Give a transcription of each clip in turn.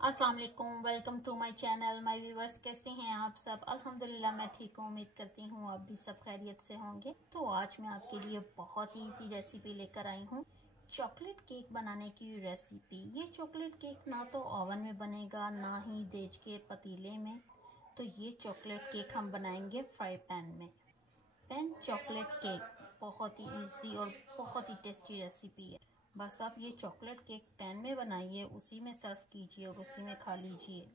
अस्सलाम वालेकुम, welcome to my channel. My viewers, कैसे हैं आप सब? अल्हम्दुलिल्लाह मैं ठीक हूँ। उम्मीद करती हूँ आप भी सब खैरियत से होंगे। तो आज मैं आपके लिए बहुत ही ईजी रेसिपी लेकर आई हूँ, चॉकलेट केक बनाने की रेसिपी। ये चॉकलेट केक ना तो ओवन में बनेगा, ना ही देज के पतीले में। तो ये चॉकलेट केक हम बनाएंगे फ्राई पैन में। पैन चॉकलेट केक बहुत ही ईजी और बहुत ही टेस्टी रेसिपी है। बस आप ये चॉकलेट केक पैन में बनाइए, उसी में सर्व कीजिए और उसी में खा लीजिए।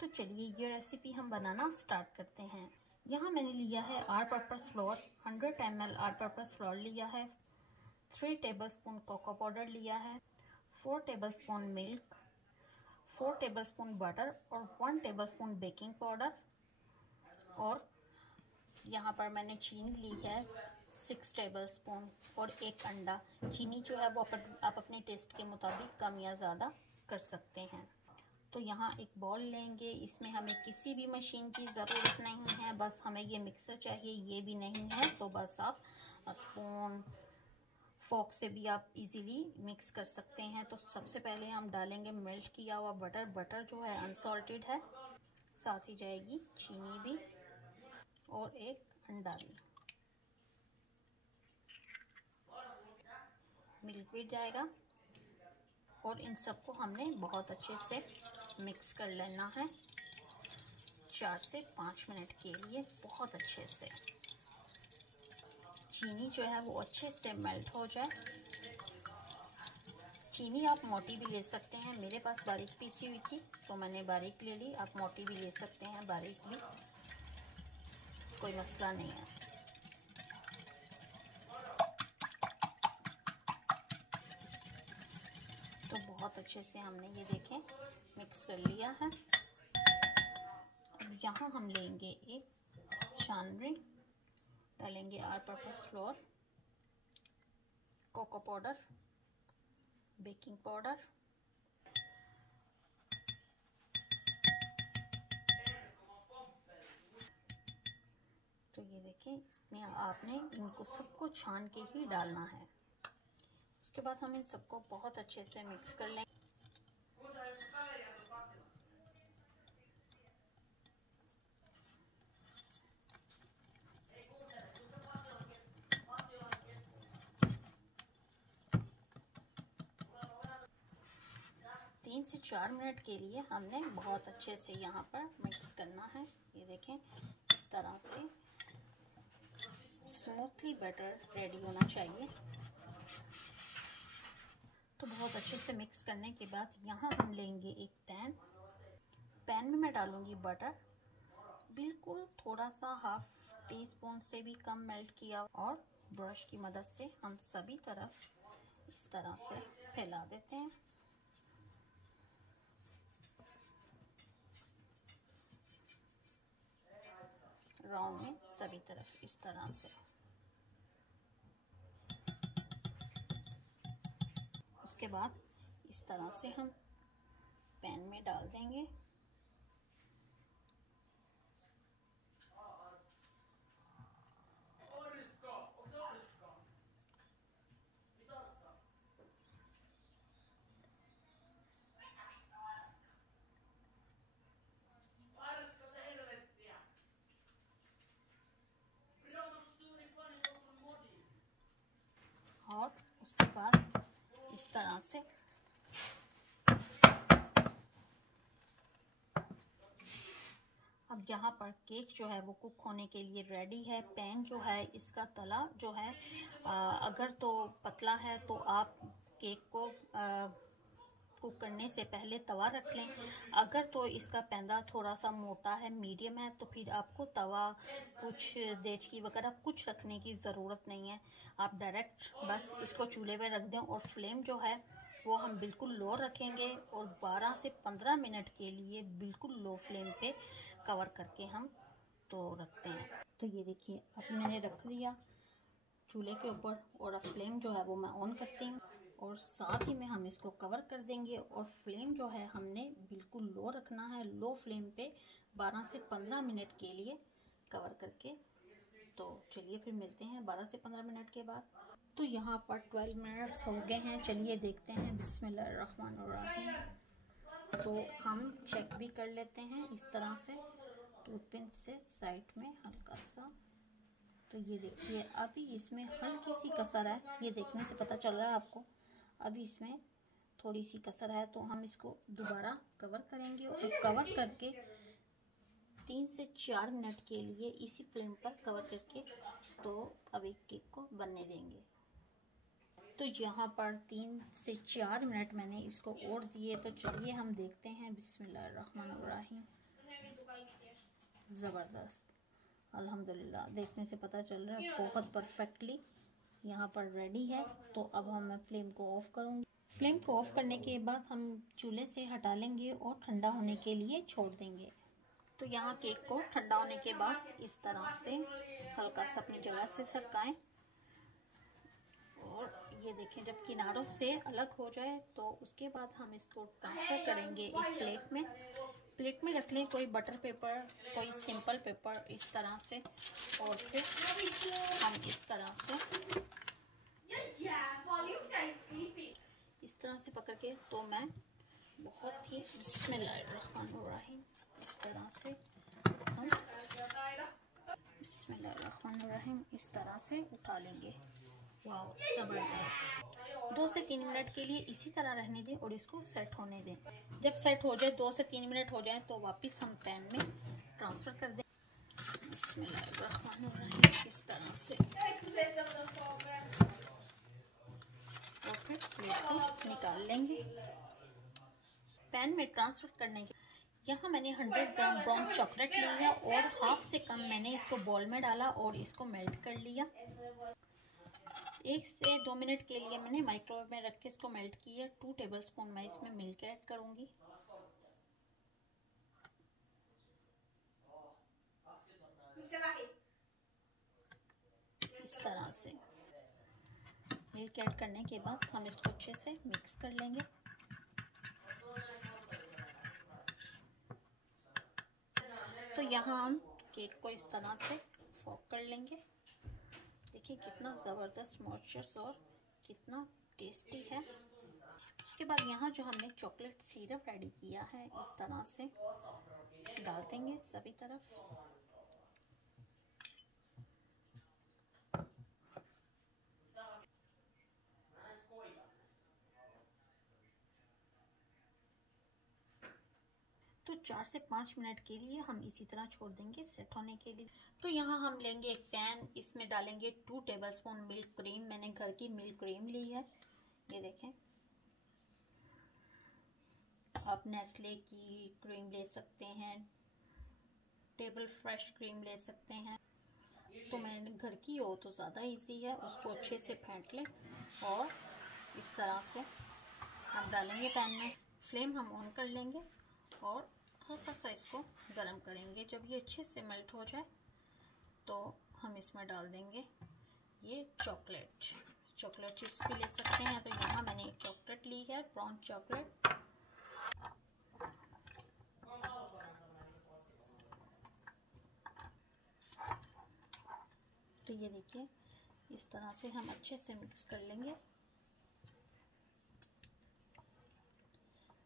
तो चलिए ये रेसिपी हम बनाना स्टार्ट करते हैं। यहाँ मैंने लिया है all purpose flour, 100 ml all purpose flour लिया है, 3 टेबलस्पून कोको पाउडर लिया है, 4 टेबलस्पून मिल्क, 4 टेबलस्पून बटर और 1 टेबलस्पून बेकिंग पाउडर। और यहाँ पर मैंने चीनी ली है 6 टेबलस्पून और 1 अंडा। चीनी जो है वो आप अपने टेस्ट के मुताबिक कम या ज़्यादा कर सकते हैं। तो यहाँ एक बॉल लेंगे, इसमें हमें किसी भी मशीन की ज़रूरत नहीं है, बस हमें ये मिक्सर चाहिए। ये भी नहीं है तो बस आप स्पून फोक से भी आप इजीली मिक्स कर सकते हैं। तो सबसे पहले हम डालेंगे मेल्ट किया हुआ बटर। बटर जो है अनसॉल्टेड है, साथ ही जाएगी चीनी भी और 1 अंडा भी। मिल्क भी जाएगा और इन सबको हमने बहुत अच्छे से मिक्स कर लेना है 4 से 5 मिनट के लिए, बहुत अच्छे से। चीनी जो है वो अच्छे से मेल्ट हो जाए। चीनी आप मोटी भी ले सकते हैं, मेरे पास बारीक पीसी हुई थी तो मैंने बारीक ले ली। आप मोटी भी ले सकते हैं, बारीक भी, कोई मसला नहीं है। तो बहुत अच्छे से हमने ये देखें मिक्स कर लिया है। अब यहाँ हम लेंगे एक छाननी, डालेंगे all purpose flour, cocoa powder, baking powder, तो ये देखें इसमें आपने इनको सबको छान के ही डालना है। उसके बाद हम इन सबको बहुत अच्छे से मिक्स कर लेंगे। तीन से 4 मिनट के लिए हमने बहुत अच्छे से यहाँ पर मिक्स करना है। ये देखें इस तरह से स्मूथली बैटर रेडी होना चाहिए। तो बहुत अच्छे से मिक्स करने के बाद यहाँ हम लेंगे एक पैन में मैं डालूंगी बटर, बिल्कुल थोड़ा सा 1/2 टीस्पून से भी कम मेल्ट किया, और ब्रश की मदद से हम सभी तरफ इस तरह से फैला देते हैं। राउंड में सभी तरफ इस तरह से। उसके बाद इस तरह से हम पैन में डाल देंगे। और उसके बाद इस तरह से अब यहाँ पर केक जो है वो कुक होने के लिए रेडी है। पैन जो है इसका तला जो है अगर तो पतला है तो आप केक को कुक करने से पहले तवा रख लें। अगर तो इसका पैंदा थोड़ा सा मोटा है, मीडियम है, तो फिर आपको तवा कुछ देचकी वगैरह कुछ रखने की ज़रूरत नहीं है। आप डायरेक्ट बस इसको चूल्हे पे रख दें और फ्लेम जो है वो हम बिल्कुल लो रखेंगे और 12 से 15 मिनट के लिए बिल्कुल लो फ्लेम पे कवर करके हम तो रखते हैं। तो ये देखिए अब मैंने रख दिया चूल्हे के ऊपर और अब फ्लेम जो है वो मैं ऑन करती हूँ और साथ ही में हम इसको कवर कर देंगे। और फ्लेम जो है हमने बिल्कुल लो रखना है, लो फ्लेम पे 12 से 15 मिनट के लिए कवर करके। तो चलिए फिर मिलते हैं 12 से 15 मिनट के बाद। तो यहाँ पर 12 मिनट्स हो गए हैं, चलिए देखते हैं। बिस्मिल्लाहिर्रहमानिर्रहीम। तो हम चेक भी कर लेते हैं इस तरह से टूथपिन से साइड में हल्का सा। तो ये देखिए अभी इसमें हल्की सी कसर है, ये देखने से पता चल रहा है आपको। अभी इसमें थोड़ी सी कसर है, तो हम इसको दोबारा कवर करेंगे और कवर करके 3 से 4 मिनट के लिए इसी फ्लेम पर कवर करके तो अभी केक को बनने देंगे। तो यहाँ पर 3 से 4 मिनट मैंने इसको और दिए, तो चलिए हम देखते हैं। बिस्मिल्लाहिर्रहमानिर्रहीम। ज़बरदस्त, अल्हम्दुलिल्लाह, देखने से पता चल रहा है बहुत परफेक्टली यहाँ पर रेडी है। तो अब मैं फ्लेम को ऑफ करूँगी। फ्लेम को ऑफ करने के बाद हम चूल्हे से हटा लेंगे और ठंडा होने के लिए छोड़ देंगे। तो यहाँ केक को ठंडा होने के बाद इस तरह से हल्का सा अपनी जगह से सरकाएं और ये देखें जब किनारों से अलग हो जाए तो उसके बाद हम इसको ट्रांसफ़र करेंगे एक प्लेट में। प्लेट में रख लें कोई बटर पेपर, कोई सिंपल पेपर इस तरह से, और फिर हम इस तरह से पकड़ के, तो मैं बहुत ही बिस्मिल्लाहिर्रहमानिर्रहीम इस तरह से हम बिस्मिल्लाहिर्रहमानिर्रहीम इस तरह से उठा लेंगे। वाह, ज़बरदस्त। 2 से 3 मिनट के लिए इसी तरह रहने दें और इसको सेट होने दें। जब सेट हो जाए, 2 से 3 मिनट हो जाए, तो वापस हम पैन में ट्रांसफ़र कर दें बिस्मिल्लाहिर्रहमानिर्रहीम इस तरह से, और फिर प्लेट को निकाल लेंगे। पैन में ट्रांसफ़र करने के यहाँ मैंने 100 ग्राम ब्राउन चॉकलेट ली है और हाफ से कम मैंने इसको बॉल में डाला और इसको मेल्ट कर लिया। 1 से 2 मिनट के लिए मैंने माइक्रोवेव में रख के इसको मेल्ट किया। 2 टेबलस्पून मैं इसमें मिल्क ऐड करूँगी इस तरह से। मिल्क ऐड करने के बाद हम इसको अच्छे से मिक्स कर लेंगे। तो यहाँ हम केक को इस तरह से फोक कर लेंगे। देखिए कितना ज़बरदस्त मॉइस्चर्स और कितना टेस्टी है। उसके बाद यहाँ जो हमने चॉकलेट सिरप रेडी किया है इस तरह से डाल देंगे सभी तरफ। तो 4 से 5 मिनट के लिए हम इसी तरह छोड़ देंगे सेट होने के लिए। तो यहाँ हम लेंगे एक पैन, इसमें डालेंगे 2 टेबलस्पून मिल्क क्रीम। मैंने घर की मिल्क क्रीम ली है, ये देखें। आप नेस्ले की क्रीम ले सकते हैं, टेबल फ्रेश क्रीम ले सकते हैं। तो मैंने घर की हो तो ज़्यादा इजी है। उसको अच्छे से फेंट लें और इस तरह से हम डालेंगे पैन में। फ्लेम हम ऑन कर लेंगे और हल्का सा इसको गरम करेंगे। जब ये अच्छे से मेल्ट हो जाए तो हम इसमें डाल देंगे ये चॉकलेट चिप्स भी ले सकते हैं। तो यहाँ मैंने एक चॉकलेट ली है, ब्राउन चॉकलेट। तो ये देखिए इस तरह से हम अच्छे से मिक्स कर लेंगे।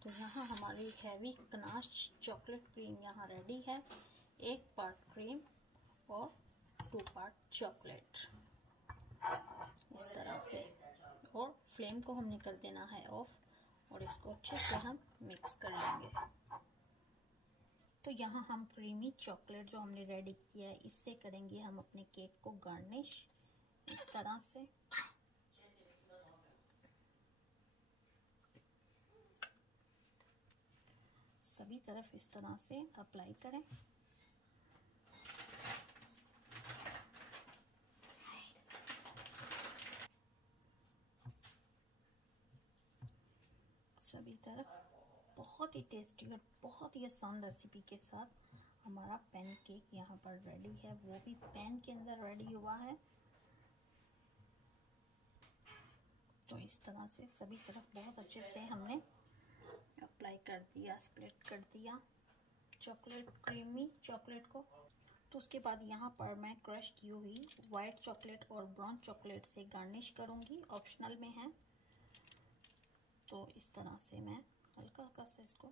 तो यहाँ हमारी हैवी गनाश चॉकलेट क्रीम यहाँ रेडी है। 1 पार्ट क्रीम और 2 पार्ट चॉकलेट इस तरह से। और फ्लेम को हमने कर देना है ऑफ और इसको अच्छे से हम मिक्स कर लेंगे। तो यहाँ हम क्रीमी चॉकलेट जो हमने रेडी किया है इससे करेंगे हम अपने केक को गार्निश इस तरह से। सभी तरफ इस तरह से अप्लाई करें। सभी तरफ बहुत ही टेस्टी और बहुत ही आसान रेसिपी के साथ हमारा पैन केक यहाँ पर रेडी है, वो भी पैन के अंदर रेडी हुआ है। तो इस तरह से सभी तरफ बहुत अच्छे से हमने अप्लाई कर दिया, स्प्रेड कर दिया चॉकलेट, क्रीमी चॉकलेट को। तो उसके बाद यहाँ पर मैं क्रश की हुई वाइट चॉकलेट और ब्राउन चॉकलेट से गार्निश करूँगी, ऑप्शनल में है। तो इस तरह से मैं हल्का हल्का सा इसको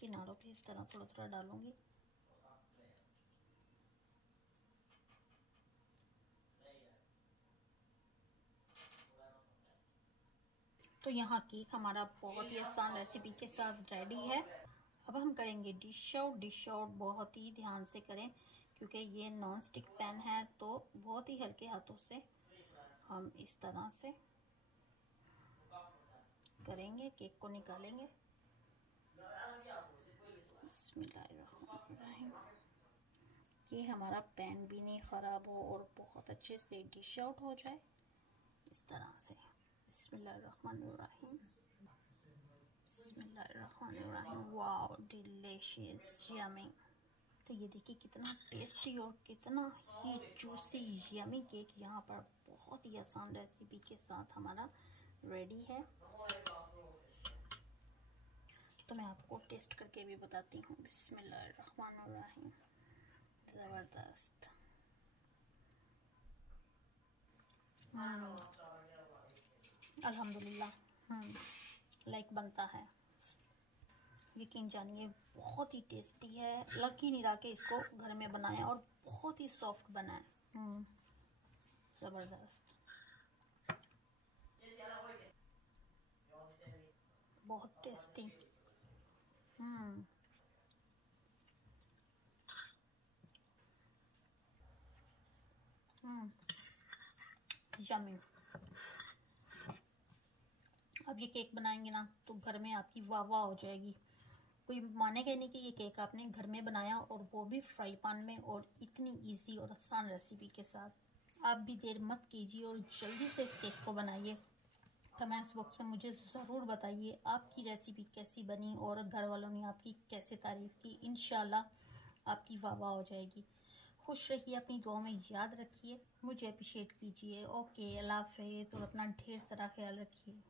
किनारों पे इस तरह थोड़ा थोड़ा डालूंगी। तो यहाँ केक हमारा बहुत ही आसान रेसिपी के साथ रेडी है। अब हम करेंगे डिश आउट। डिश आउट बहुत ही ध्यान से करें क्योंकि ये नॉन स्टिक पैन है, तो बहुत ही हल्के हाथों से हम इस तरह से करेंगे, केक को निकालेंगे। बिस्मिल्लाहिर्रहमानिर्रहीम। ये हमारा पैन भी नहीं ख़राब हो और बहुत अच्छे से डिश आउट हो जाए इस तरह से। बिस्मिल्लाहिर्रहमानिर्रहीम। बिस्मिल्लाहिर्रहमानिर्रहीम। Wow, delicious, yummy. तो ये देखिए कितना टेस्टी और कितना ही जूसी यमी केक यहाँ पर बहुत ही आसान रेसिपी के साथ हमारा रेडी है। तो मैं आपको टेस्ट करके भी बताती हूँ। बिस्मिल्लाहिर्रहमानिर्रहीम। ज़बरदस्त। अल्हम्दुलिल्लाह लाइक बनता है। यकीन जानिए बहुत ही टेस्टी है। लग ही नहीं रहा कि इसको घर में बनाया और बहुत ही सॉफ्ट बना है। ज़बरदस्त, बहुत टेस्टी। यम्मी। अब ये केक बनाएंगे ना तो घर में आपकी वाह वाह हो जाएगी। कोई मानेगा नहीं कि ये केक आपने घर में बनाया, और वो भी फ्राई पैन में, और इतनी इजी और आसान रेसिपी के साथ। आप भी देर मत कीजिए और जल्दी से इस केक को बनाइए। कमेंट्स बॉक्स में मुझे ज़रूर बताइए आपकी रेसिपी कैसी बनी और घर वालों ने आपकी कैसे तारीफ़ की। इंशाल्लाह आपकी वाह वाह हो जाएगी। खुश रहिए, अपनी दुआ में याद रखिए, मुझे अप्रिशिएट कीजिए। ओके, अल्लाह हाफ़िज़ और अपना ढेर सारा ख्याल रखिए।